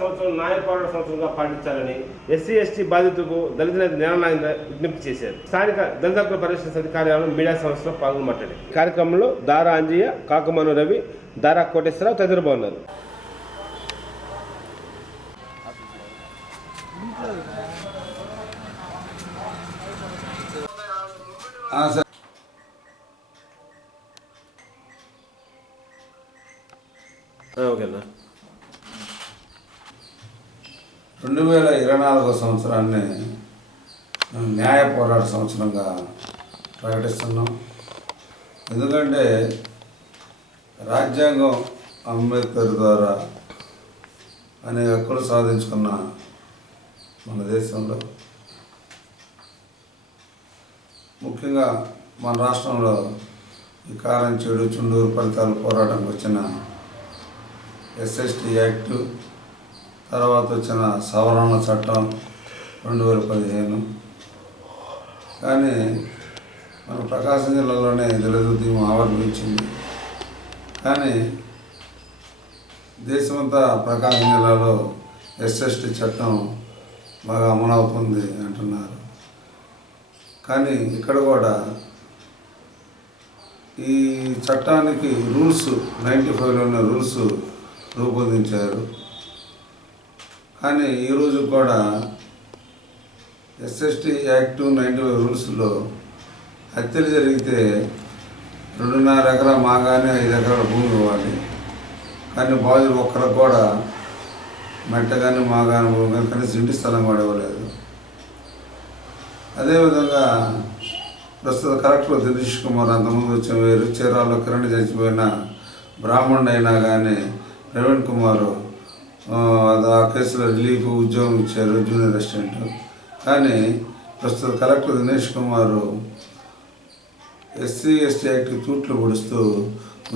సంవత్సరం న్యాయ పోరాట సంవత్సరంగా పాటించాలని ఎస్సీ ఎస్టీ బాధితులకు దళిత నేత న్యాయనాయంగా విజ్ఞప్తి చేశారు. స్థానిక దళిత హక్కుల పరిరక్షణ సమితి కార్యాలయంలో మీడియా సంస్థలో పాల్గొని మాట్లాడారు. కార్యక్రమంలో దారా అంజయ్య, కాకుమను రవి, దారా కోటేశ్వరరావు తదితరులు బాగున్నారు. ఓకేనా. 2024 సంవత్సరాన్ని న్యాయ పోరాట సంవత్సరంగా ప్రకటిస్తున్నాం. ఎందుకంటే రాజ్యాంగం అంబేద్కర్ ద్వారా అనేక హక్కులు సాధించుకున్న మన దేశంలో, ముఖ్యంగా మన రాష్ట్రంలో ఈ కారం చెడు చుండూరు ఫలితాలు పోరాటానికి వచ్చిన ఎస్ఎస్టీ యాక్టు, తర్వాత వచ్చిన సవరణ చట్టం 2015. కానీ మన ప్రకాశం జిల్లాలోనే దళిత ఉద్యమం ఆవిర్భవించింది. కానీ దేశమంతా ప్రకాశం జిల్లాలో ఎస్ఎస్టీ చట్టం బాగా అమలవుతుంది అంటున్నారు. కానీ ఇక్కడ కూడా ఈ చట్టానికి రూల్స్ 95లోనే రూల్స్ రూపొందించారు. కానీ ఈరోజు కూడా ఎస్ఎస్టీ యాక్టు 95 రూల్స్లో హత్యలు జరిగితే 2.5 ఎకరా మాగానే 5 ఎకరాల భూమి ఇవ్వాలి. కానీ బాధితులు ఒక్కరికి కూడా మెట్ట కానీ మాగాని భూమి కానీ కనీసం ఇంటి స్థలం కూడా ఇవ్వలేదు. అదేవిధంగా ప్రస్తుత కలెక్టర్ దినేష్ కుమార్ అంతకుముందు వచ్చిన వేరు చీరాల్లో కిరణ్ చచ్చిపోయిన బ్రాహ్మణుడు అయినా కానీ ప్రవీణ్ కుమార్ ఆ కేసులో రిలీఫ్ ఉద్యోగం ఇచ్చారు, జూనియర్ అసిస్టెంట్. కానీ ప్రస్తుత collector Dinesh Kumar SC ST యాక్ట్కి తూట్లు పొడుస్తూ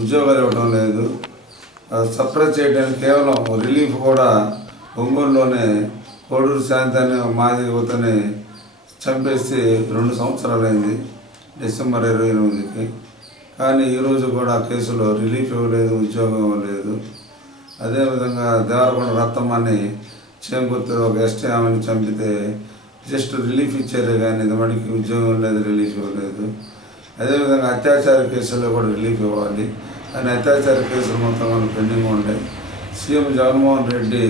ఉద్యోగాలు ఇవ్వడం లేదు. సప్రెస్ చేయడానికి కేవలం రిలీఫ్ కూడా ఒంగోలులోనే కోడూరు శాంతి అనే మాజీ యువతని చంపేసి 2 సంవత్సరాలైంది, డిసెంబర్ 28కి. కానీ ఈరోజు కూడా కేసులో రిలీఫ్ ఇవ్వలేదు, ఉద్యోగం ఇవ్వలేదు. అదేవిధంగా దేవరకొండ రత్తమ్మని చేంగుర్తిలో ఒక ఎస్టీ ఆమెను చంపితే జస్ట్ రిలీఫ్ ఇచ్చారే కానీ ఇంతమటికి ఉద్యోగం లేదు, రిలీఫ్ ఇవ్వలేదు. అదేవిధంగా అత్యాచార కేసుల్లో కూడా రిలీఫ్ ఇవ్వాలి. కానీ అత్యాచార కేసులు మొత్తం మనం పెండింగ్ ఉండే. సీఎం జగన్మోహన్ రెడ్డి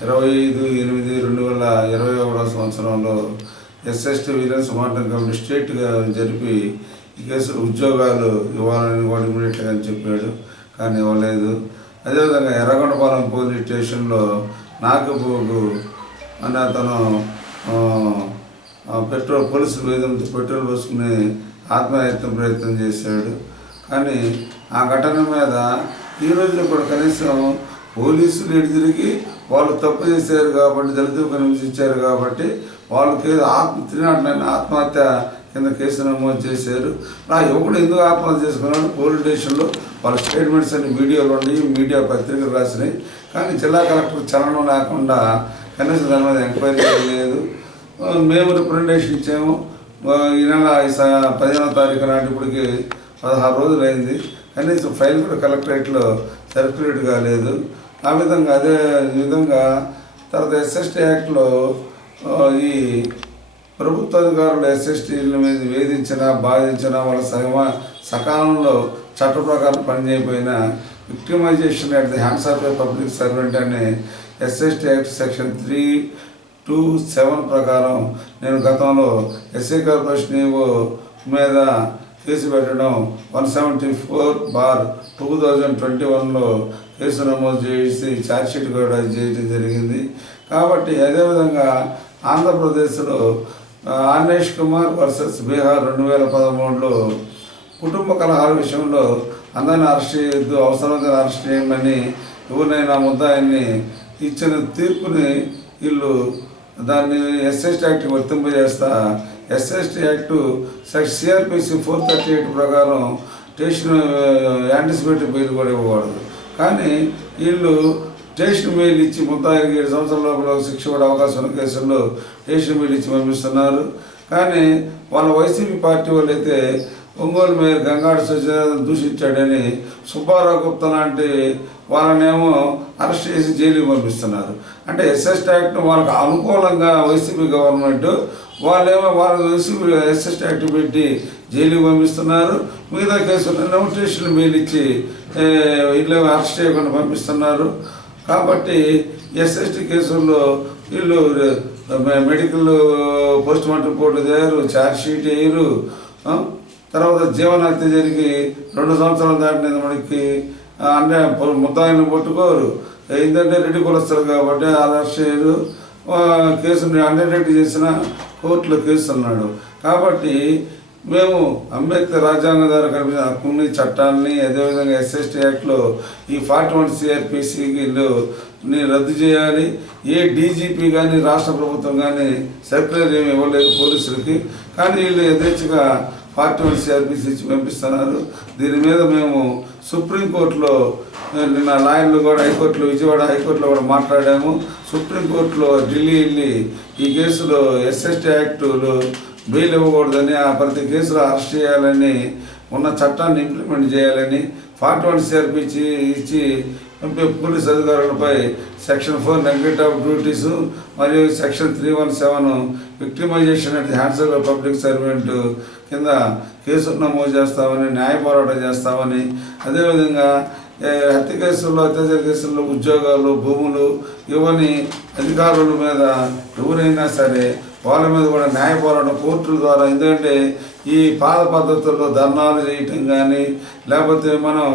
25/8/2021 సంవత్సరంలో ఎస్ఎస్టీ విజిలెన్స్ మానిటరింగ్ కమిటీ స్టేట్గా జరిపి ఈ కేసులు ఉద్యోగాలు ఇవ్వాలని కూడా ఇమీడియట్గా అని చెప్పాడు, కానీ ఇవ్వలేదు. అదేవిధంగా ఎర్రగొండపాలెం పోలీస్ స్టేషన్లో నాగబోగు అని అతను పోలీసులు వేదంతో పెట్రోల్ పోసుకుని ఆత్మహత్య ప్రయత్నం చేశాడు. కానీ ఆ ఘటన మీద ఈరోజు కూడా కనీసం పోలీసులు ఎటు తిరిగి వాళ్ళు తప్పు చేశారు కాబట్టి, దళితులకు హింసించారు కాబట్టి వాళ్ళకి ఆత్మహత్య కింద కేసు నమోదు చేశారు. నా యువకుడు ఎందుకు ఆత్మహత్య చేసుకున్నాడు పోలీస్ స్టేషన్లో వాళ్ళ స్టేట్మెంట్స్ అన్ని వీడియోలు ఉన్నాయి, మీడియా పత్రికలు రాసినాయి. కానీ జిల్లా కలెక్టర్ చలనం లేకుండా కనీసం దాని మీద ఎంక్వైరీ చేయలేదు. మేము రిప్రజెంటేషన్ ఇచ్చాము. ఈ నెల 15వ తారీఖు నాటి ఇప్పటికి 16 రోజులు అయింది. కనీసం ఫైల్ కూడా కలెక్టరేట్లో సర్క్యులేట్ కాలేదు. ఆ విధంగా అదే విధంగా తర్వాత ఎస్ఎస్టీ యాక్ట్లో ఈ ప్రభుత్వ అధికారులు ఎస్ఎస్టీల మీద వేధించిన, బాధించిన వాళ్ళ సకాలంలో చట్ట ప్రకారం పనిచేయకపోయిన victimisation at the hands of a public servant అనే ఎస్ఎస్టీ యాక్ట్ సెక్షన్ 327 ప్రకారం నేను గతంలో ఎస్సీ కార్పొరేషన్ మీద కేసు పెట్టడం 174/2021లో కేసు నమోదు చేసి ఛార్జ్షీట్ కూడా చేయడం జరిగింది. కాబట్టి అదేవిధంగా ఆంధ్రప్రదేశ్లో ఆనేష్ కుమార్ వర్సెస్ బీహార్ 2013లో కుటుంబ కలహాల విషయంలో అందరిని అరెస్ట్ చేయొద్దు, అవసరమైన అరెస్ట్ చేయమని ఎవరినైనా ముద్దాయిని ఇచ్చిన తీర్పుని వీళ్ళు దాన్ని ఎస్ఎస్టీ యాక్ట్ వర్తింపజేస్తా ఎస్ఎస్టీ యాక్టు సిఆర్పిసి 438 ప్రకారం స్టేషన్ యాంటిసిపేటరీ బెయిల్ కూడా ఇవ్వకూడదు. కానీ వీళ్ళు స్టేషన్ బెయిల్ ఇచ్చి ముద్దాయికి 7 సంవత్సరాల లోపల శిక్ష కూడా అవకాశం ఉన్న కేసుల్లో స్టేషన్ బెయిల్ ఇచ్చి పంపిస్తున్నారు. కానీ వాళ్ళ వైసీపీ పార్టీ వాళ్ళు అయితే ఒంగోలు మేయర్ గంగాడు సత్యనారాయణ దూషించాడని సుబ్బారావు గుప్తా లాంటి వాళ్ళనేమో అరెస్ట్ చేసి జైలుకి పంపిస్తున్నారు. అంటే ఎస్ఎస్టీ యాక్ట్ వాళ్ళకి అనుకూలంగా వైసీపీ గవర్నమెంట్ వాళ్ళేమో వాళ్ళ వైసీపీ ఎస్ఎస్టీ యాక్ట్ పెట్టి జైలుకి పంపిస్తున్నారు. మిగతా కేసులు నోటిఫికేషన్ బెయిల్ ఇచ్చి వీళ్ళు అరెస్ట్ చేయకుండా పంపిస్తున్నారు. కాబట్టి ఎస్ఎస్టీ కేసుల్లో వీళ్ళు మెడికల్ పోస్ట్ మార్టం రిపోర్ట్ తయారు, ఛార్జ్ షీట్ వేయరు. తర్వాత జీవనహత్య జరిగి 2 సంవత్సరాలు దాటినది మనకి అంటే ముద్దాయిని పట్టుకోరు. ఏంటంటే రెడ్డి కులస్తారు కాబట్టి అరెస్ట్ చేయరు. కేసుని అండర్టేక్ చేసిన కోర్టులో కేసు అన్నాడు. కాబట్టి మేము అంబేద్కర్ రాజ్యాంగం ద్వారా కల్పించిన హక్కుని చట్టాన్ని అదేవిధంగా ఎస్ఎస్టీ యాక్ట్లో ఈ 41 CRPCని రద్దు చేయాలి. ఏ డీజీపీ కానీ రాష్ట్ర ప్రభుత్వం కానీ సర్క్యులర్ ఏమి ఇవ్వలేదు పోలీసులకి. కానీ వీళ్ళు యథేచ్ఛగా 41 CRPC ఇచ్చి పంపిస్తున్నారు. దీని మీద మేము సుప్రీంకోర్టులో నిన్న లాయర్లు కూడా హైకోర్టులో విజయవాడ హైకోర్టులో కూడా మాట్లాడాము. సుప్రీంకోర్టులో ఢిల్లీ వెళ్ళి ఈ కేసులో ఎస్ఎస్టీ యాక్టులు బెయిల్ ఇవ్వకూడదని, ఆ ప్రతి కేసులో అరెస్ట్ చేయాలని, ఉన్న చట్టాన్ని ఇంప్లిమెంట్ చేయాలని 41 CRPC ఇచ్చి పోలీస్ అధికారులపై సెక్షన్ 4 నెగ్లెక్ట్ ఆఫ్ డ్యూటీస్ మరియు section 317 victimisation at the hands of public servant కింద కేసులు నమోదు చేస్తామని, న్యాయ పోరాటం చేస్తామని, అదేవిధంగా హత్య కేసుల్లో అత్యాచార కేసుల్లో ఉద్యోగాలు భూములు ఇవన్నీ అధికారుల మీద ఎవరైనా సరే వాళ్ళ మీద కూడా న్యాయ పోరాటం కోర్టుల ద్వారా. ఎందుకంటే ఈ పాత పద్ధతుల్లో ధర్నాలు చేయటం కానీ లేకపోతే మనం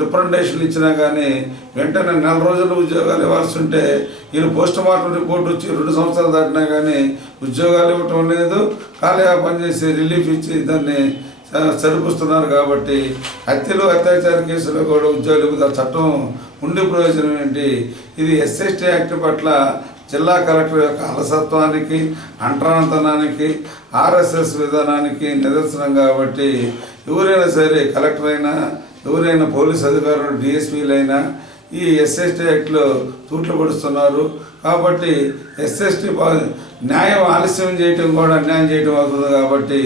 రిప్రజెంటేషన్లు ఇచ్చినా కానీ వెంటనే 4 రోజులు ఉద్యోగాలు ఇవ్వాల్సి ఉంటే వీళ్ళు పోస్ట్ మార్టం రిపోర్ట్ వచ్చి 2 సంవత్సరాలు దాటినా కానీ ఉద్యోగాలు ఇవ్వటం లేదు. ఖాళీగా పనిచేసి రిలీఫ్ ఇచ్చి దాన్ని సరిపుస్తున్నారు. కాబట్టి హత్యలు అత్యాచార కేసులో కూడా ఉద్యోగులు చట్టం ఉండే ప్రయోజనం ఏంటి? ఇది ఎస్ఎస్టీ యాక్ట్ పట్ల జిల్లా కలెక్టర్ యొక్క అలసత్వానికి, అంటరానితనానికి, ఆర్ఎస్ఎస్ విధానానికి నిదర్శనం. కాబట్టి ఎవరైనా సరే కలెక్టర్ అయినా ఎవరైనా పోలీస్ అధికారులు డిఎస్పీలైనా ఈ ఎస్ఎస్టీ యాక్ట్లో తూట్లు పడుతున్నారు. కాబట్టి ఎస్ఎస్టీ న్యాయం ఆలస్యం చేయటం కూడా అన్యాయం చేయటం అవుతుంది. కాబట్టి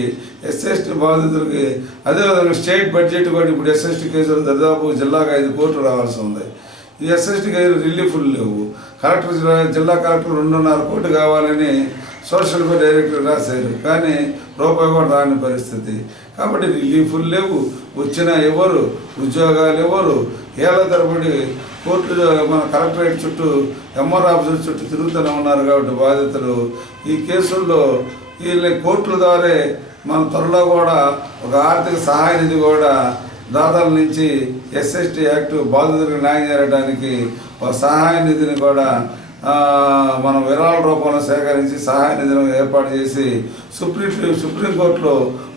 ఎస్ఎస్టీ బాధితులకి అదేవిధంగా స్టేట్ బడ్జెట్ కూడా ఇప్పుడు ఎస్ఎస్టీ కేసులు దాదాపు జిల్లాకు 5 కోట్లు రావాల్సి ఉంది. ఈ ఎస్ఎస్టీ కేసులు రిలీఫ్లు లేవు. జిల్లా కలెక్టర్ 2.5 కోట్లు కావాలని సోషల్ వెల్ఫేర్ డైరెక్టర్ రాశారు. కానీ రూపాయి కూడా రాని పరిస్థితి. కాబట్టి రిలీఫ్లు లేవు, వచ్చినా ఎవరు ఉద్యోగాలు ఎవరు, ఏళ్ళ తరబడి కోర్టులు మన కలెక్టరేట్ చుట్టూ ఎంఆర్ ఆఫీసుల చుట్టూ తిరుగుతూనే ఉన్నారు. కాబట్టి బాధితులు ఈ కేసుల్లో వీళ్ళ కోర్టుల ద్వారా మన త్వరలో కూడా ఒక ఆర్థిక సహాయ నిధి కూడా దాతల నుంచి ఎస్ఎస్టీ యాక్ట్ బాధితులకు న్యాయం జరగడానికి ఒక సహాయ నిధిని కూడా మనం విరాళ రూపంలో సేకరించి సహాయ నిధులను ఏర్పాటు చేసి సుప్రీంకోర్టులో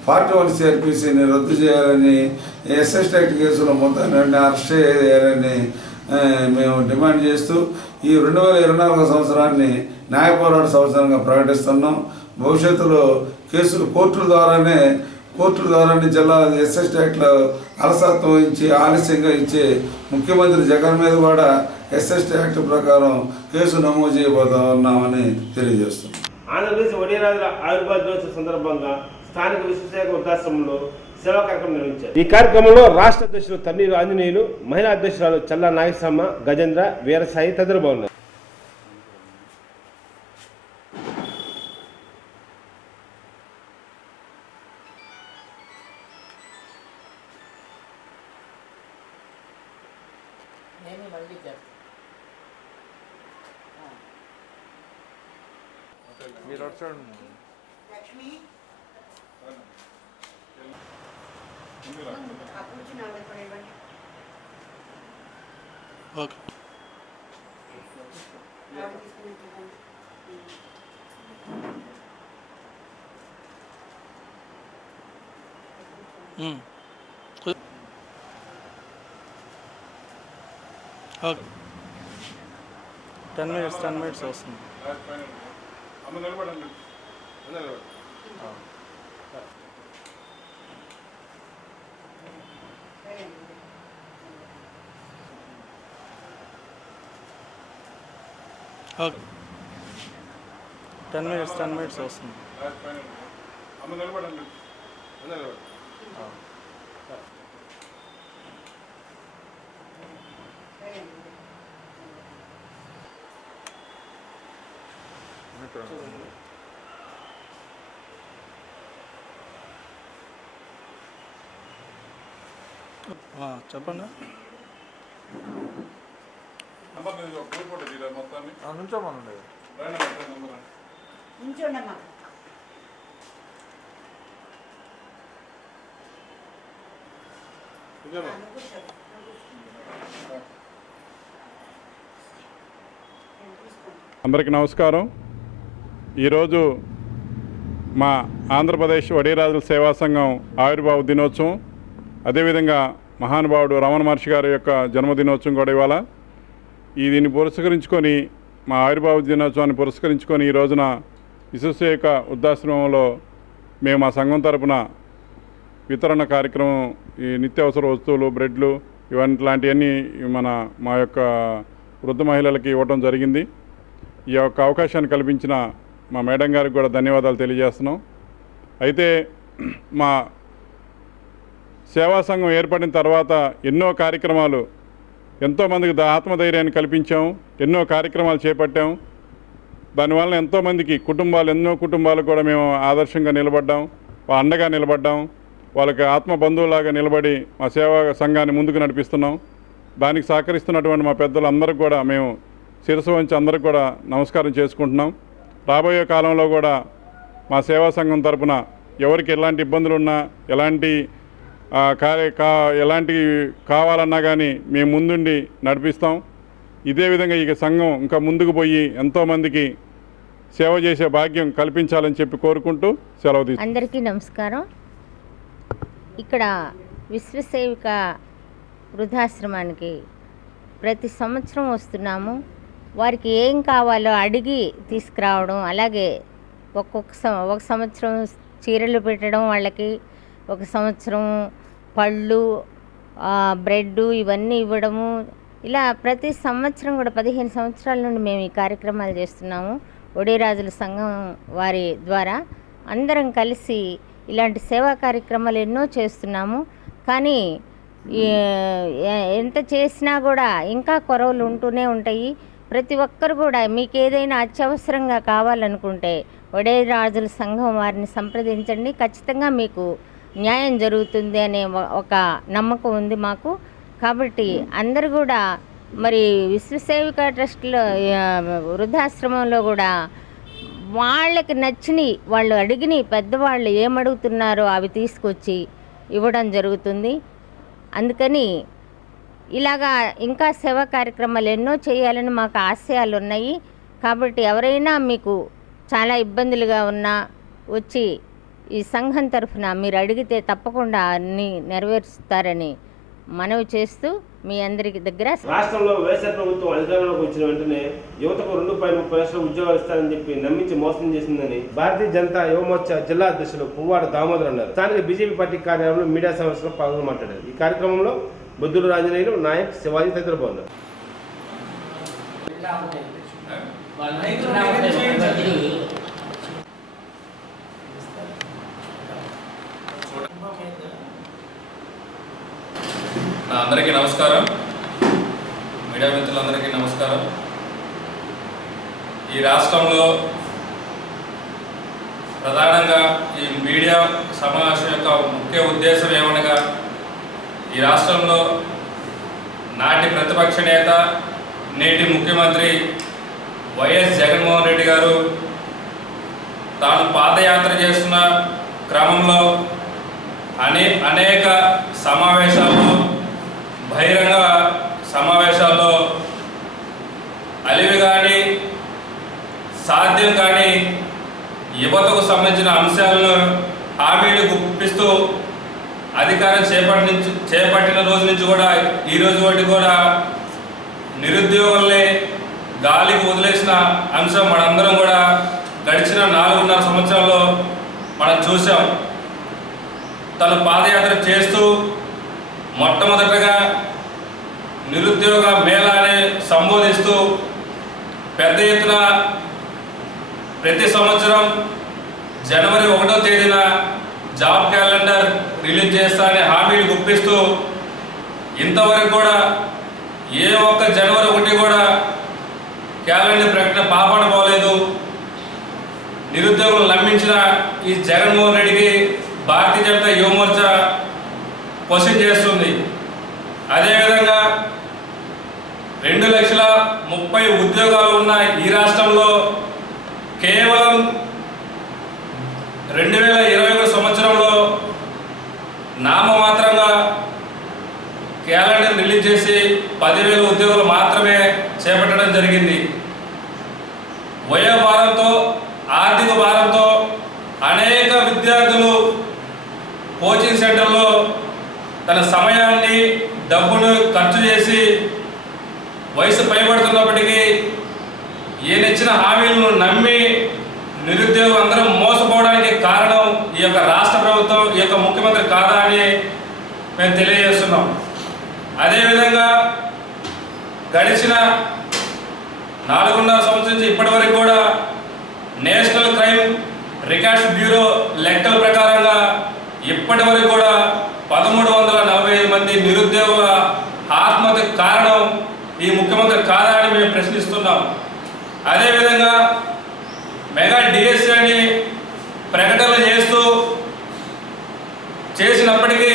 41 CRPCని రద్దు చేయాలని, ఎస్ఎస్టీ యాక్ట్ కేసులో మొత్తాన్ని అరెస్ట్ చేయాలని మేము డిమాండ్ చేస్తూ ఈ 2024 సంవత్సరాన్ని న్యాయ పోరాట సంవత్సరంగా ప్రకటిస్తున్నాం. భవిష్యత్తులో కేసులు కోర్టుల ద్వారానే జిల్లా ఎస్ఎస్టీ యాక్ట్లో అలసత్వం ఇచ్చి ఆలస్యంగా ఇచ్చే ముఖ్యమంత్రి జగన్ మీద కూడా ఎస్ఎస్టీ యాక్ట్ ప్రకారం కేసు నమోదు చేయబోతా ఉన్నామని తెలియజేస్తున్నాం. ఆంధ్రప్రదేశ్ ఒడియారాజుల ఆవిర్భావ దినోత్సవం సందర్భంగా స్థానిక విశ్వశాఖ వృద్ధాశ్రమంలో సేవా కార్యక్రమం నిర్వహించారు. ఈ కార్యక్రమంలో రాష్ట్ర అధ్యక్షులు తన్నీరు ఆంజనేయులు, మహిళా అధ్యక్షురాలు చల్లా నాగేశమ్మ, గజేంద్ర, వీరసాయి తదితరులు బాగున్నారు. మీరు వచ్చాడు లక్ష్మి ఓకే ఓకే 10 minutes వస్తుంది. ఓకే 10 minutes వస్తుంది. చెప్పండి. నుంచోమనండి. ఉంచండమ్మా. అందరికీ నమస్కారం. ఈరోజు మా ఆంధ్రప్రదేశ్ వడిరాజుల సేవా సంఘం ఆవిర్భావ దినోత్సవం, అదేవిధంగా మహానుభావుడు రమణ మహర్షి గారి యొక్క జన్మదినోత్సవం కూడా ఇవాళ. దీన్ని పురస్కరించుకొని, మా ఆవిర్భావ దినోత్సవాన్ని పురస్కరించుకొని ఈ రోజున విశ్వసేవిక వృద్ధాశ్రమంలో మేము మా సంఘం తరపున వితరణ కార్యక్రమం, ఈ నిత్యావసర వస్తువులు, బ్రెడ్లు, ఇలాంటివన్నీ మా యొక్క వృద్ధ మహిళలకి ఇవ్వటం జరిగింది. ఈ యొక్క అవకాశాన్ని కల్పించిన మా మేడం గారికి కూడా ధన్యవాదాలు తెలియజేస్తున్నాం. అయితే మా సేవా సంఘం ఏర్పడిన తర్వాత ఎన్నో కార్యక్రమాలు, ఎంతోమందికి ఆత్మధైర్యాన్ని కల్పించాం, ఎన్నో కార్యక్రమాలు చేపట్టాం. దానివల్ల ఎంతోమందికి ఎన్నో కుటుంబాలు కూడా మేము ఆదర్శంగా నిలబడ్డాం, అండగా నిలబడ్డాం. వాళ్ళకి ఆత్మ బంధువులాగా నిలబడి మా సేవా సంఘాన్ని ముందుకు నడిపిస్తున్నాం. దానికి సహకరిస్తున్నటువంటి మా పెద్దలందరికీ కూడా మేము శిరస్సు వంచి అందరికి కూడా నమస్కారం చేసుకుంటున్నాం. రాబోయే కాలంలో కూడా మా సేవా సంఘం తరపున ఎవరికి ఎలాంటి ఇబ్బందులు ఉన్నా, ఎలాంటి కావాలన్నా కానీ మేము ముందుండి నడిపిస్తాం. ఇదే విధంగా ఈ సంఘం ఇంకా ముందుకు పోయి ఎంతోమందికి సేవ చేసే భాగ్యం కల్పించాలని చెప్పి కోరుకుంటూ సెలవు తీసుకుంటాం. అందరికీ నమస్కారం. ఇక్కడ విశ్వసేవిక వృద్ధాశ్రమానికి ప్రతి సంవత్సరం వస్తున్నాము. వారికి ఏం కావాలో అడిగి తీసుకురావడం, అలాగే ఒక సంవత్సరం చీరలు పెట్టడం వాళ్ళకి, ఒక సంవత్సరం పళ్ళు, బ్రెడ్ ఇవన్నీ ఇవ్వడము. ఇలా ప్రతి సంవత్సరం కూడా 15 సంవత్సరాల నుండి మేము ఈ కార్యక్రమాలు చేస్తున్నాము. వడిరాజుల సంఘం వారి ద్వారా అందరం కలిసి ఇలాంటి సేవా కార్యక్రమాలు ఎన్నో చేస్తున్నాము. కానీ ఎంత చేసినా కూడా ఇంకా కొరవలు ఉంటూనే ఉంటాయి. ప్రతి ఒక్కరు కూడా మీకు ఏదైనా అత్యవసరంగా కావాలనుకుంటే వడిరాజుల సంఘం వారిని సంప్రదించండి. ఖచ్చితంగా మీకు న్యాయం జరుగుతుంది అనే ఒక నమ్మకం ఉంది మాకు. కాబట్టి అందరూ కూడా మరి విశ్వసేవిక ట్రస్ట్లో వృద్ధాశ్రమంలో కూడా వాళ్ళకి నచ్చిని, వాళ్ళు అడిగిని, పెద్దవాళ్ళు ఏమడుగుతున్నారో అవి తీసుకొచ్చి ఇవ్వడం జరుగుతుంది. అందుకని ఇలాగా ఇంకా సేవా కార్యక్రమాలు ఎన్నో చేయాలని మాకు ఆశయాలు ఉన్నాయి. కాబట్టి ఎవరైనా మీకు చాలా ఇబ్బందులుగా ఉన్నా వచ్చి ఈ సంఘం తరఫున మీరు అడిగితే తప్పకుండా అన్నీ నెరవేరుస్తారని మనవి చేస్తూ మీ అందరికి దగ్గర, రాష్ట్రంలో వైఎస్ఆర్ ప్రభుత్వం అధికారంలోకి వచ్చిన వెంటనే యువతకు 2.30 లక్షల ఉద్యోగాలు ఇస్తారని చెప్పి నమ్మించి మోసం చేసిందని భారతీయ జనతా యువమోర్చా జిల్లా అధ్యక్షులు పువ్వాడ దామోదర్ అన్నారు. స్థానిక బీజేపీ పార్టీ కార్యాలయంలో మీడియా సమావేశంలో పాల్గొని మాట్లాడారు. ఈ కార్యక్రమంలో బుద్ధుడు రాజనీయులు, నాయక్, శివాజీ తదితరులు పాల్గొన్నారు. అందరికీ నమస్కారం. మీడియా మిత్రులందరికీ నమస్కారం. ఈ రాష్ట్రంలో ప్రధానంగా ఈ మీడియా సమావేశం యొక్క ముఖ్య ఉద్దేశం ఏమనగా, ఈ రాష్ట్రంలో నాటి ప్రతిపక్ష నేత, నేటి ముఖ్యమంత్రి వైఎస్ జగన్మోహన్ రెడ్డి గారు తాను పాదయాత్ర చేస్తున్న క్రమంలో అనేక సమావేశాల్లో, బహిరంగ సమావేశాల్లో అలివి కానీ సాధ్యం కానీ యువతకు సంబంధించిన అంశాలను హామీలు గుప్పిస్తూ అధికారం చేపట్టిన రోజు నుంచి కూడా ఈ రోజు వరకు కూడా నిరుద్యోగుల్ని గాలికి వదిలేసిన అంశం మనందరం కూడా గడిచిన 4.5 సంవత్సరాల్లో మనం చూసాం. తను పాదయాత్ర చేస్తూ మొట్టమొదటగా నిరుద్యోగ మేళాని సంబోధిస్తూ పెద్ద ఎత్తున ప్రతి సంవత్సరం జనవరి 1వ తేదీన జాబ్ క్యాలెండర్ రిలీజ్ చేస్తానని హామీలు గుప్పిస్తూ ఇంతవరకు కూడా ఏ ఒక్క జనవరి 1 కూడా క్యాలెండర్ ప్రకటన పాపన పోలేదు. నిరుద్యోగులు నమ్మించిన ఈ జగన్మోహన్ రెడ్డికి భారతీయ జనతా యువమోర్చా క్వశ్చన్ చేస్తుంది. అదేవిధంగా 2,30,000 ఉద్యోగాలు ఉన్న ఈ రాష్ట్రంలో కేవలం 2021 సంవత్సరంలో నామమాత్రంగా క్యాలెండర్ రిలీజ్ చేసి 10,000 ఉద్యోగాలు మాత్రమే చేపట్టడం జరిగింది. వయోభారంతో, ఆర్థిక భారంతో అనేక విద్యార్థులు కోచింగ్ సెంటర్లో తన సమయాన్ని, డబ్బును ఖర్చు చేసి వయసు పైబడుతున్నప్పటికీ ఈయనిచ్చిన హామీలను నమ్మి నిరుద్యోగులు అందరూ మోసపోవడానికి కారణం ఈ యొక్క రాష్ట్ర ప్రభుత్వం, ఈ యొక్క ముఖ్యమంత్రి కాదా అని మేము తెలియజేస్తున్నాం. అదేవిధంగా గడిచిన 4.5 సంవత్సరం నుంచి ఇప్పటి వరకు కూడా నేషనల్ క్రైమ్ రికార్డ్స్ బ్యూరో లెక్కల ప్రకారంగా ఇప్పటి వరకు కూడా 1,345 మంది నిరుద్యోగుల ఆత్మహత్యకు కారణం ఈ ముఖ్యమంత్రి కాదా అని మేము ప్రశ్నిస్తున్నాం. అదేవిధంగా మెగా డిఎస్సీ అని ప్రకటనలు చేసినప్పటికీ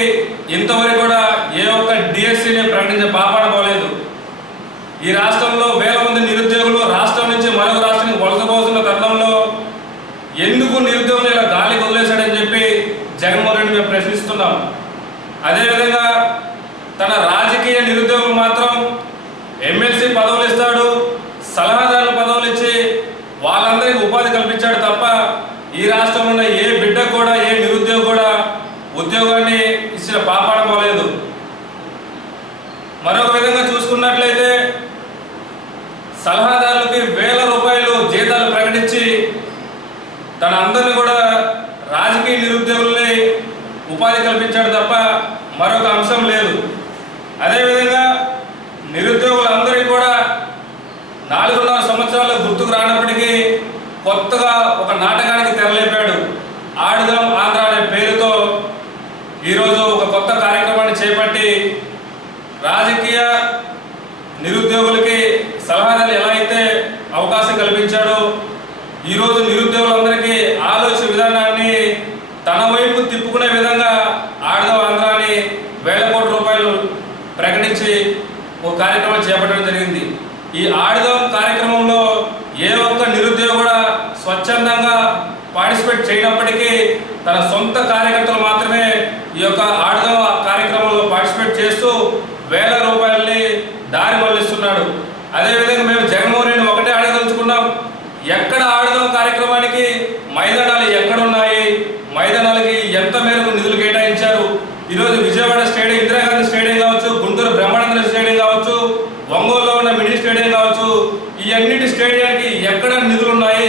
ఇంతవరకు కూడా ఏ ఒక్క డిఎస్సీని ప్రకటించే పాపాన పోలేదు. ఈ రాష్ట్రంలో వేల మంది నిరుద్యోగులు రాష్ట్రం నుంచి మరొక రాష్ట్రానికి వలసపోతున్న తరుణంలో ఎందుకు నిరుద్యోగులు ఇలా గాలికి వదిలేశాడని చెప్పి జగన్మోహన్ రెడ్డి మేము ప్రశ్నిస్తున్నాం. అదేవిధంగా తన రాజకీయ నిరుద్యోగులు మాత్రం ఎమ్మెల్సీ పదవులు ఇస్తాడు, సలహాదారుల పదవులు ఇచ్చి వాళ్ళందరికీ ఉపాధి కల్పించాడు తప్ప ఈ రాష్ట్రంలో ఉన్న ఏ బిడ్డ కూడా, ఏ నిరుద్యోగి కూడా ఉద్యోగాన్ని ఇచ్చిన పాపాన పోలేదు. మరొక విధంగా చూసుకున్నట్లయితే సలహాదారులకి వేల రూపాయలు జీతాలు ప్రకటించి తన అందరినీ కూడా రాజకీయ నిరుద్యోగుల్ని ఉపాధి కల్పించాడు తప్ప మరొక అంశం లేదు. అదేవిధంగా నిరుద్యోగులందరికీ కూడా 4.5 సంవత్సరాలు గుర్తుకు రానప్పటికీ కొత్తగా ఒక నాటకానికి తెరలేపాడు. ఆడుదాం ఆంధ్ర అనే పేరుతో ఈరోజు ఒక కొత్త కార్యక్రమాన్ని చేపట్టి రాజకీయ నిరుద్యోగులకి సలహాదారులు ఎలా అయితే అవకాశం కల్పించాడో ఈరోజు నిరుద్యోగులందరికీ ఆలోచన విధానాన్ని తన వైపు తిప్పుకునే విధంగా ఆడుదాం ఆంధ్ర అని వేల కోట్ల రూపాయలు ప్రకటించి ఒక కార్యక్రమం చేపట్టడం జరిగింది. ఈ ఆడుదాం కార్యక్రమంలో ఏ ఒక్క నిరుద్యోగి కూడా స్వచ్ఛందంగా పార్టిసిపేట్ చేయనప్పటికీ తన సొంత కార్యకర్తలు మాత్రమే ఈ యొక్క ఆడుదాం కార్యక్రమంలో పార్టిసిపేట్ చేస్తూ వేల రూపాయలని దారి మళ్లిస్తున్నాడు. అదేవిధంగా మేము జగన్మోహన్ రెడ్డిని ఒకటే అడగదలుచుకున్నాం, ఎక్కడ ఆడుదాం కార్యక్రమానికి మైదానాలు ఎక్కడున్నాయి, మైదానాలకి ఎంత మేరకు నిధులు కేటాయించారు? ఈరోజు విజయవాడ స్టేడియం, ఇందిరాగాంధీ స్టేడియం కావచ్చు, గుంటూరు బ్రహ్మానంద స్టేడియం కావచ్చు, ఒంగోలులో ఉన్న మినీ స్టేడియం కావచ్చు, ఈ అన్నిటి స్టేడియానికి ఎక్కడ నిధులు ఉన్నాయి?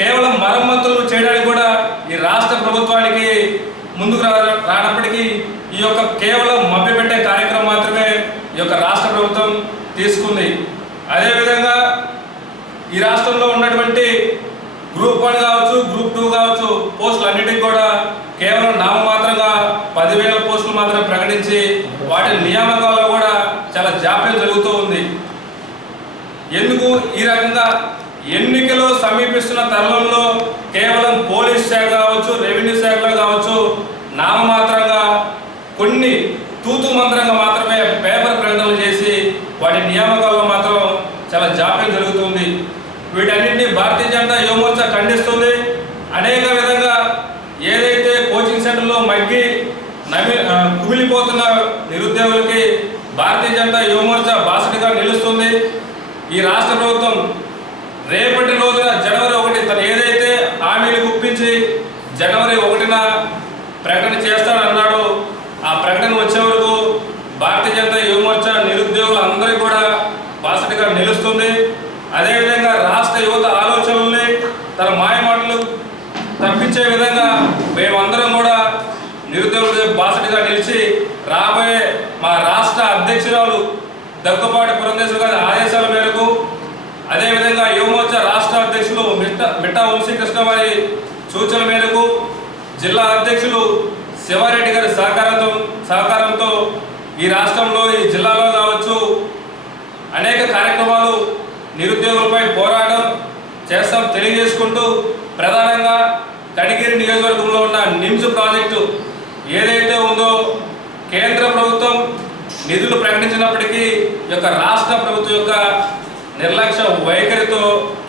కేవలం మరమ్మతులు చేయడానికి కూడా ఈ రాష్ట్ర ప్రభుత్వానికి ముందుకు రానప్పటికీ ఈ యొక్క కేవలం మభ్యపెట్టే కార్యక్రమం మాత్రమే ఈ యొక్క రాష్ట్ర ప్రభుత్వం తీసుకుంది. అదేవిధంగా ఈ రాష్ట్రంలో ఉన్నటువంటి గ్రూప్ 1 కావచ్చు, గ్రూప్ 2 కావచ్చు పోస్టులు అన్నిటికీ కూడా కేవలం నామమాత్రంగా 10,000 పోస్టులు మాత్రమే ప్రకటించి వాటి నియామకాల్లో కూడా చాలా జాప్యం జరుగుతూ ఉంది. ఎందుకు ఈ రకంగా ఎన్నికలు సమీపిస్తున్న తరుణంలో కేవలం పోలీస్ శాఖ కావచ్చు, రెవెన్యూ శాఖలో కావచ్చు నామమాత్రంగా కొన్ని తూతు మంత్రంగా మాత్రమే పేపర్ ప్రకటనలు చేసి వాటి నియామకాల్లో మాత్రం చాలా జాప్యం జరుగుతుంది. వీటన్నింటినీ భారతీయ జనతా యువమోర్చా ఖండిస్తుంది. అనేక విధంగా ఏదైతే కోచింగ్ సెంటర్లో మగ్గి కుమిలిపోతున్న నిరుద్యోగులకి భారతీయ జనతా యువమోర్చా బాసటగా నిలుస్తుంది. ఈ రాష్ట్ర ప్రభుత్వం రేపటి రోజున జనవరి 1 తను ఏదైతే హామీలు గుప్పించి జనవరి 1న ప్రకటన చేస్తానన్నాడో ఆ ప్రకటన వచ్చే వరకు భారతీయ జనతా యువమోర్చా నిరుద్యోగులు అందరికీ కూడా బాసటగా నిలుస్తుంది. అదేవిధంగా రాష్ట్ర యువత ఆలోచనల్ని తన మాయమాటలు తప్పించే విధంగా మేమందరం కూడా నిరుద్యోగుల బాసటగా నిలిచి రాబోయే మా రాష్ట్ర అధ్యక్షురాలు దగ్గుపాటి పురంధేశ్వరి గారి ఆదేశాల మేరకు, అదేవిధంగా యువమోర్చా రాష్ట్ర అధ్యక్షులు మిట్టా వంశీకృష్ణ వారి సూచనల మేరకు, జిల్లా అధ్యక్షులు శివారెడ్డి గారి సహకారంతో ఈ రాష్ట్రంలో, ఈ జిల్లాలో కావచ్చు అనేక కార్యక్రమాలు నిరుద్యోగులపై పోరాటం చేస్తాం తెలియజేసుకుంటూ ప్రధానంగా కనిగిరి నియోజకవర్గంలో ఉన్న నిమ్స్ ప్రాజెక్టు ఏదైతే ఉందో కేంద్ర ప్రభుత్వం నిధులు ప్రకటించినప్పటికీ ఈ యొక్క రాష్ట్ర ప్రభుత్వం యొక్క నిర్లక్ష్య వైఖరితో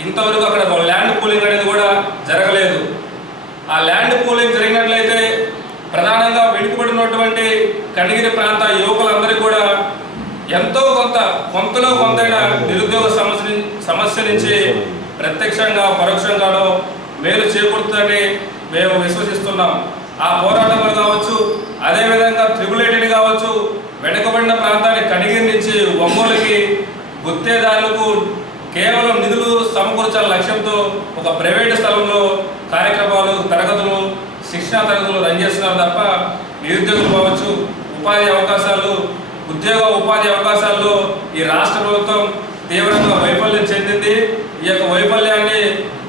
ఇంతవరకు అక్కడ ల్యాండ్ పూలింగ్ అనేది కూడా జరగలేదు. ఆ ల్యాండ్ పూలింగ్ జరిగినట్లయితే ప్రధానంగా వెనుకబడినటువంటి కనిగిరి ప్రాంత యువకులందరికీ కూడా ఎంతో కొంతలో కొంతైనా నిరుద్యోగ సమస్య నుంచి ప్రత్యక్షంగా పరోక్షంగానో మేలు చేకూరుతుందని మేము విశ్వసిస్తున్నాం. ఆ పోరాటంలో కావచ్చు, అదేవిధంగా ట్రిబులేటెడ్ కావచ్చు, వెనుకబడిన ప్రాంతాన్ని కనిగిరి నుంచి ఒంగోలుకి గుత్తేదారులకు కేవలం నిధులు సమకూర్చాల లక్ష్యంతో ఒక ప్రైవేటు స్థలంలో కార్యక్రమాలు, తరగతులు, శిక్షణా తరగతులు రన్ చేస్తున్నారు తప్ప నిరుద్యోగులు కావచ్చు, ఉపాధి అవకాశాలు, ఉపాధి అవకాశాల్లో ఈ రాష్ట్ర ప్రభుత్వం తీవ్రంగా వైఫల్యం చెందింది. ఈ యొక్క వైఫల్యాన్ని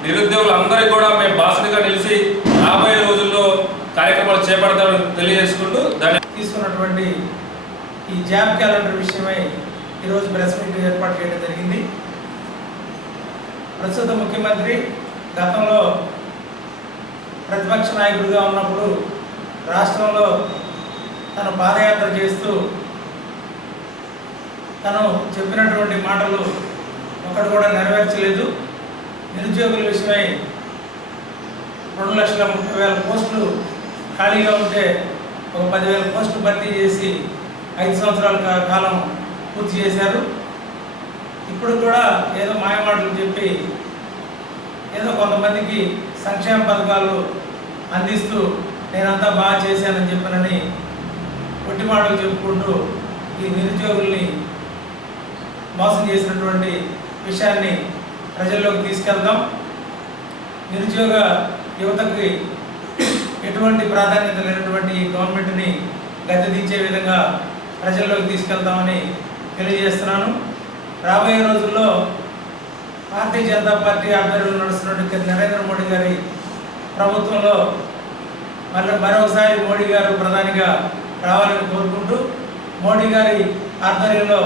నిరుద్యోగులందరికీ కూడా మేము బాసటగా నిలిచి రాబోయే రోజుల్లో కార్యక్రమాలు చేపడతామని తెలియజేసుకుంటూ తీసుకున్నటువంటి ఈ జాబ్ క్యాలెండర్ విషయమై ఈరోజు ప్రెస్ మీట్ ఏర్పాటు చేయడం జరిగింది. ప్రస్తుత ముఖ్యమంత్రి గతంలో ప్రతిపక్ష నాయకుడిగా ఉన్నప్పుడు రాష్ట్రంలో తను పాదయాత్ర చేస్తూ తను చెప్పినటువంటి మాటలు ఒకటి కూడా నెరవేర్చలేదు. నిరుద్యోగుల విషయమై 2,30,000 పోస్టులు ఖాళీగా ఉంటే ఒక 10,000 పోస్టులు భర్తీ చేసి 5 సంవత్సరాల కాలం పూర్తి చేశారు. ఇప్పుడు కూడా ఏదో మాయమాటలు చెప్పి ఏదో కొంతమందికి సంక్షేమ పథకాలు అందిస్తూ నేనంతా బాగా చేశానని చెప్పనని కొట్టి మాటలు చెప్పుకుంటూ ఈ నిరుద్యోగుల్ని మోసం చేసినటువంటి విషయాన్ని ప్రజల్లోకి తీసుకెళ్దాం. నిరుద్యోగ యువతకి ఎటువంటి ప్రాధాన్యత లేనటువంటి గవర్నమెంట్ని గద్దెదించే విధంగా ప్రజల్లోకి తీసుకెళ్తామని తెలియజేస్తున్నాను. రాబోయే రోజుల్లో భారతీయ జనతా పార్టీ ఆధ్వర్యంలో నడుస్తున్నటువంటి నరేంద్ర మోడీ గారి ప్రభుత్వంలో మరొకసారి మోడీ గారు ప్రధానిగా రావాలని కోరుకుంటూ, మోడీ గారి ఆధ్వర్యంలో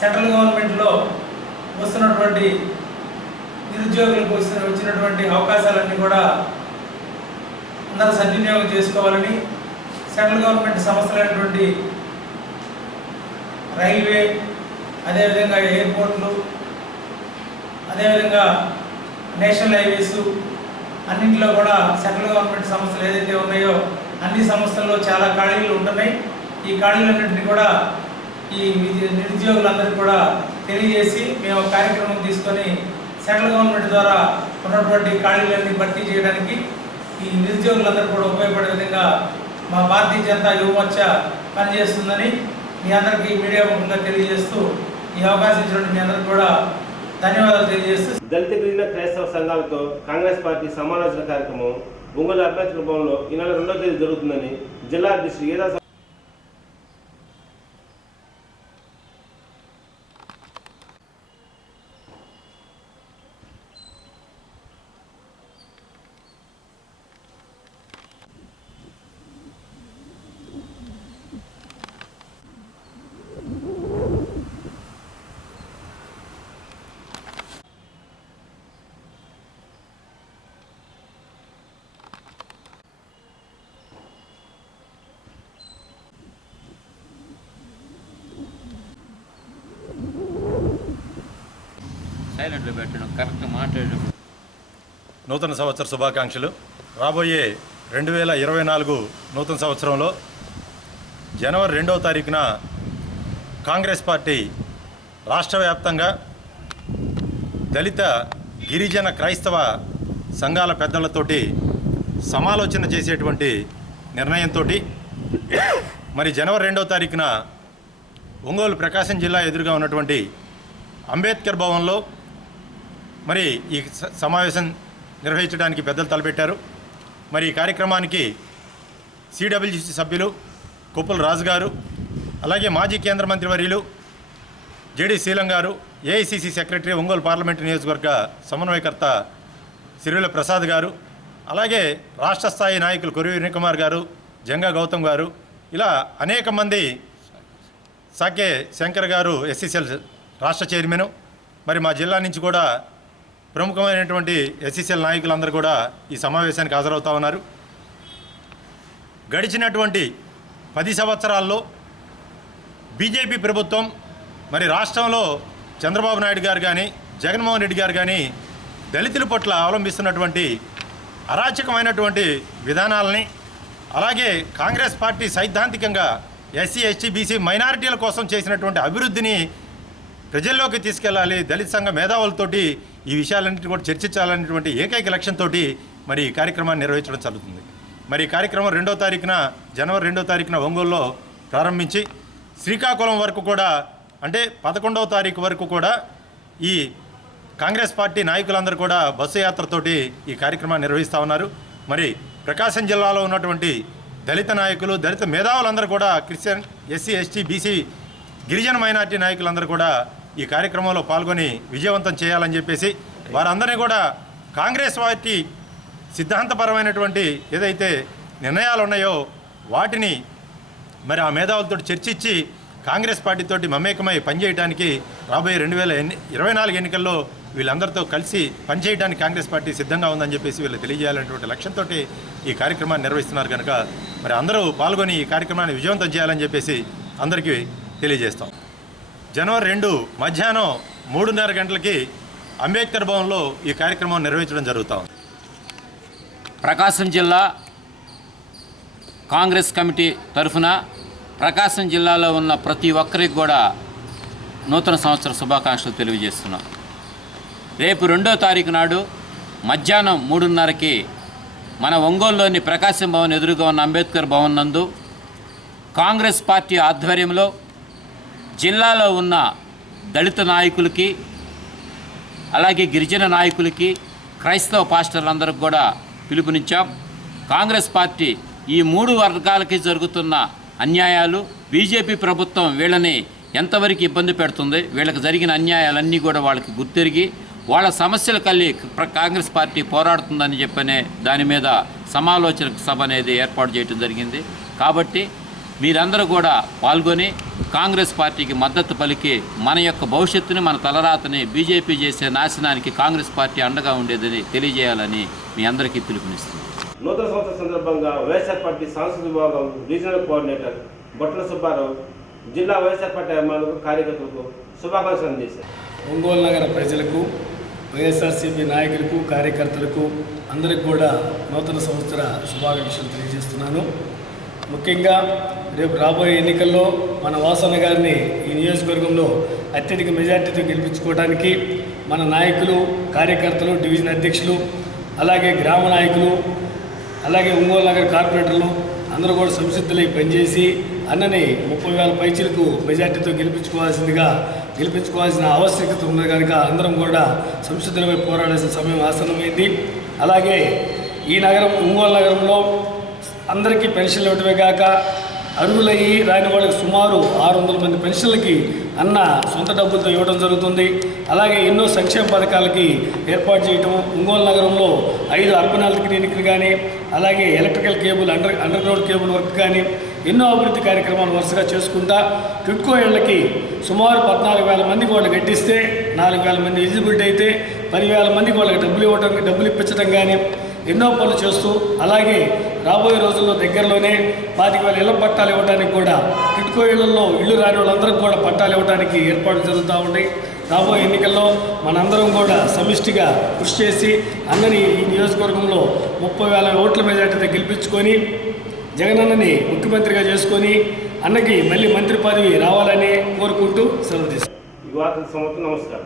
సెంట్రల్ గవర్నమెంట్లో వస్తున్నటువంటి నిరుద్యోగులకు వచ్చినటువంటి అవకాశాలన్నీ కూడా అందరూ సద్వినియోగం చేసుకోవాలని, సెంట్రల్ గవర్నమెంట్ సంస్థలైనటువంటి రైల్వే, అదేవిధంగా ఎయిర్పోర్ట్లు, అదేవిధంగా నేషనల్ హైవేస్ అన్నింటిలో కూడా సెంట్రల్ గవర్నమెంట్ సంస్థలు ఏదైతే ఉన్నాయో అన్ని సంస్థల్లో చాలా ఖాళీలు ఉంటున్నాయి. ఈ ఖాళీలన్నింటినీ కూడా ఈ నిరుద్యోగులందరికీ కూడా తెలియజేసి మేము కార్యక్రమం తీసుకొని సెంట్రల్ గవర్నమెంట్ ద్వారా ఉన్నటువంటి ఖాళీలన్నీ భర్తీ చేయడానికి ఈ నిరుద్యోగులందరూ కూడా ఉపయోగపడే విధంగా మా భారతీయ జనతా యువమోర్చా పనిచేస్తుందని మీ అందరికీ మీడియా ముఖంగా తెలియజేస్తూ ఈ అవకాశం ఇచ్చినటువంటి మీ అందరికీ కూడా ధన్యవాదాలు తెలియజేస్తూ, దళిత గిరిజన క్రైస్తవ సంఘాలతో కాంగ్రెస్ పార్టీ సమాలోచన కార్యక్రమం ఒంగోలు అంబేద్కర్ భవన్లో ఈ నెల 2వ తేదీ జరుగుతుందని జిల్లా అధ్యక్షుడు ఏదా సైలెంట్లో పెట్టడం కరెక్ట్ మాట్లాడడం. నూతన సంవత్సర శుభాకాంక్షలు. రాబోయే 2024 నూతన సంవత్సరంలో జనవరి 2వ తారీఖున కాంగ్రెస్ పార్టీ రాష్ట్ర వ్యాప్తంగా దళిత గిరిజన క్రైస్తవ సంఘాల పెద్దలతోటి సమాలోచన చేసేటువంటి నిర్ణయంతో మరి జనవరి 2వ తారీఖున ఒంగోలు ప్రకాశం జిల్లా ఎదురుగా ఉన్నటువంటి అంబేద్కర్ భవన్లో మరి ఈ సమావేశం నిర్వహించడానికి పెద్దలు తలపెట్టారు. మరి ఈ కార్యక్రమానికి సిడబ్ల్యూసి సభ్యులు కొప్పుల రాజు గారు, అలాగే మాజీ కేంద్ర మంత్రివర్యులు జేడి శీలం గారు, ఏఐసిసి సెక్రటరీ ఒంగోలు పార్లమెంటు నియోజకవర్గ సమన్వయకర్త సిరివెల ప్రసాద్ గారు, అలాగే రాష్ట్ర స్థాయి నాయకులు కొరివి వినయకుమార్ గారు, జంగా గౌతమ్ గారు, ఇలా అనేక మంది, సాకే శంకర్ గారు ఎస్సీసీఎల్ రాష్ట్ర చైర్మన్, మరి మా జిల్లా నుంచి కూడా ప్రముఖమైనటువంటి ఎస్సీసీఎల్ నాయకులందరూ కూడా ఈ సమావేశానికి హాజరవుతా ఉన్నారు. గడిచినటువంటి 10 సంవత్సరాల్లో బీజేపీ ప్రభుత్వం మరి రాష్ట్రంలో చంద్రబాబు నాయుడు గారు కానీ జగన్మోహన్ రెడ్డి గారు కానీ దళితుల పట్ల అవలంబిస్తున్నటువంటి అరాచకమైనటువంటి విధానాలని, అలాగే కాంగ్రెస్ పార్టీ సైద్ధాంతికంగా ఎస్సీ ఎస్టీ బీసీ మైనారిటీల కోసం చేసినటువంటి అభివృద్ధిని ప్రజల్లోకి తీసుకెళ్లాలి, దళిత సంఘ మేధావులతోటి ఈ విషయాలన్నింటినీ కూడా చర్చించాలనేటువంటి ఏకైక లక్ష్యంతో మరి ఈ కార్యక్రమాన్ని నిర్వహించడం జరుగుతుంది. మరి ఈ కార్యక్రమం జనవరి 2వ తారీఖున ఒంగోలులో ప్రారంభించి శ్రీకాకుళం వరకు కూడా, అంటే 11వ తారీఖు వరకు కూడా ఈ కాంగ్రెస్ పార్టీ నాయకులందరూ కూడా బస్సు యాత్రతోటి ఈ కార్యక్రమాన్ని నిర్వహిస్తూ ఉన్నారు. మరి ప్రకాశం జిల్లాలో ఉన్నటువంటి దళిత నాయకులు, దళిత మేధావులందరూ కూడా క్రిస్టియన్, ఎస్సీ ఎస్టీ బీసీ గిరిజన మైనార్టీ నాయకులందరూ కూడా ఈ కార్యక్రమంలో పాల్గొని విజయవంతం చేయాలని చెప్పేసి వారందరినీ కూడా కాంగ్రెస్ పార్టీ సిద్ధాంతపరమైనటువంటి ఏదైతే నిర్ణయాలు ఉన్నాయో వాటిని మరి ఆ మేధావులతో చర్చించి కాంగ్రెస్ పార్టీతోటి మమేకమై పనిచేయడానికి రాబోయే 2024 ఎన్నికల్లో వీళ్ళందరితో కలిసి పనిచేయడానికి కాంగ్రెస్ పార్టీ సిద్ధంగా ఉందని చెప్పేసి వీళ్ళు తెలియజేయాలనేటువంటి లక్ష్యంతో ఈ కార్యక్రమాన్ని నిర్వహిస్తున్నారు కనుక మరి అందరూ పాల్గొని ఈ కార్యక్రమాన్ని విజయవంతం చేయాలని చెప్పేసి అందరికీ తెలియజేస్తాం. జనవరి 2 మధ్యాహ్నం 3:30 గంటలకి అంబేద్కర్ భవన్లో ఈ కార్యక్రమం నిర్వహించడం జరుగుతాం. ప్రకాశం జిల్లా కాంగ్రెస్ కమిటీ తరఫున ప్రకాశం జిల్లాలో ఉన్న ప్రతి ఒక్కరికి కూడా నూతన సంవత్సర శుభాకాంక్షలు తెలియజేస్తున్నాం. రేపు 2వ తారీఖు నాడు మధ్యాహ్నం 3:30కి మన ఒంగోలులోని ప్రకాశం భవన్ ఎదురుగా ఉన్న అంబేద్కర్ భవన్ నందు కాంగ్రెస్ పార్టీ ఆధ్వర్యంలో జిల్లాలో ఉన్న దళిత నాయకులకి, అలాగే గిరిజన నాయకులకి, క్రైస్తవ పాస్టర్లందరికీ కూడా పిలుపునిచ్చాం. కాంగ్రెస్ పార్టీ ఈ 3 వర్గాలకి జరుగుతున్న అన్యాయాలు, బీజేపీ ప్రభుత్వం వీళ్ళని ఎంతవరకు ఇబ్బంది పెడుతుంది, వీళ్ళకి జరిగిన అన్యాయాలన్నీ కూడా వాళ్ళకి గుర్తిరిగి వాళ్ళ సమస్యలు కాంగ్రెస్ పార్టీ పోరాడుతుందని చెప్పనే దాని మీద సమాలోచన సభ అనేది ఏర్పాటు చేయడం జరిగింది. కాబట్టి మీరందరూ కూడా పాల్గొని కాంగ్రెస్ పార్టీకి మద్దతు పలికి మన యొక్క భవిష్యత్తుని, మన తలరాతని బీజేపీ చేసే నాశనానికి కాంగ్రెస్ పార్టీ అండగా ఉండేదని తెలియజేయాలని మీ అందరికీ పిలుపునిస్తుంది. నూతన సంవత్సర సందర్భంగా వైఎస్ఆర్ పార్టీ సాంస్కృతిక విభాగం రీజనల్ కోఆర్డినేటర్ బొట్ల సుబ్బారావు జిల్లా వైఎస్ఆర్ పార్టీ అభిమానులకు, కార్యకర్తలకు శుభాకాంక్షలు అందజేశారు. ఒంగోలు నగర ప్రజలకు, వైఎస్ఆర్సీపీ నాయకులకు, కార్యకర్తలకు అందరికీ కూడా నూతన సంవత్సర శుభాకాంక్షలు తెలియజేస్తున్నాను. ముఖ్యంగా రేపు రాబోయే ఎన్నికల్లో మన వాసన్న గారిని ఈ నియోజకవర్గంలో అత్యధిక మెజార్టీతో గెలిపించుకోవడానికి మన నాయకులు, కార్యకర్తలు, డివిజన్ అధ్యక్షులు, అలాగే గ్రామ నాయకులు, అలాగే ఒంగోలు నగర కార్పొరేటర్లు అందరూ కూడా సంసిద్ధులై పనిచేసి అన్నని 30,000 పైచీలకు మెజార్టీతో గెలిపించుకోవాల్సిన ఆవశ్యకత ఉంది కనుక అందరం కూడా సంసిద్ధులపై పోరాడాల్సిన సమయం ఆసన్నమైంది. అలాగే ఈ నగరం, ఒంగోలు నగరంలో అందరికీ పెన్షన్లు ఇవ్వటమే కాక అర్హులయ్యి రాని వాళ్ళకి సుమారు 600 మంది పెన్షన్లకి అన్న సొంత డబ్బులతో ఇవ్వడం జరుగుతుంది. అలాగే ఎన్నో సంక్షేమ పథకాలకి ఏర్పాటు చేయటం, ఒంగోలు నగరంలో 5 అర్బన్ హెల్త్ క్లినిక్లు కానీ, అలాగే electrical cable, under ground cable work కానీ ఎన్నో అభివృద్ధి కార్యక్రమాలు వరుసగా చేసుకుంటా టిడ్కో ఇళ్లకి సుమారు 14,000 మందికి వాళ్ళు కట్టిస్తే 4,000 మంది ఎలిజిబిలిటీ అయితే 10,000 మందికి వాళ్ళకి డబ్బులు ఇప్పించడం కానీ ఎన్నో పనులు చేస్తూ, అలాగే రాబోయే రోజుల్లో దగ్గరలోనే 25,000 ఇళ్ల పట్టాలు ఇవ్వడానికి కూడా టిడ్కో ఇళ్లలో ఇల్లు రాని వాళ్ళందరికీ కూడా పట్టాలు ఇవ్వడానికి ఏర్పాట్లు జరుగుతూ ఉంటాయి. రాబోయే ఎన్నికల్లో మనందరం కూడా సమిష్టిగా కృషి చేసి అన్నని ఈ నియోజకవర్గంలో 30,000 ఓట్ల మెజార్టీతో గెలిపించుకొని జగనన్నని ముఖ్యమంత్రిగా చేసుకొని అన్నకి మళ్ళీ మంత్రి పదవి రావాలని కోరుకుంటూ సెలవు తీసుకుంటాం. నమస్కారం.